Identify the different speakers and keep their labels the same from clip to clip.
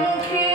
Speaker 1: মুখে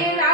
Speaker 1: Miguel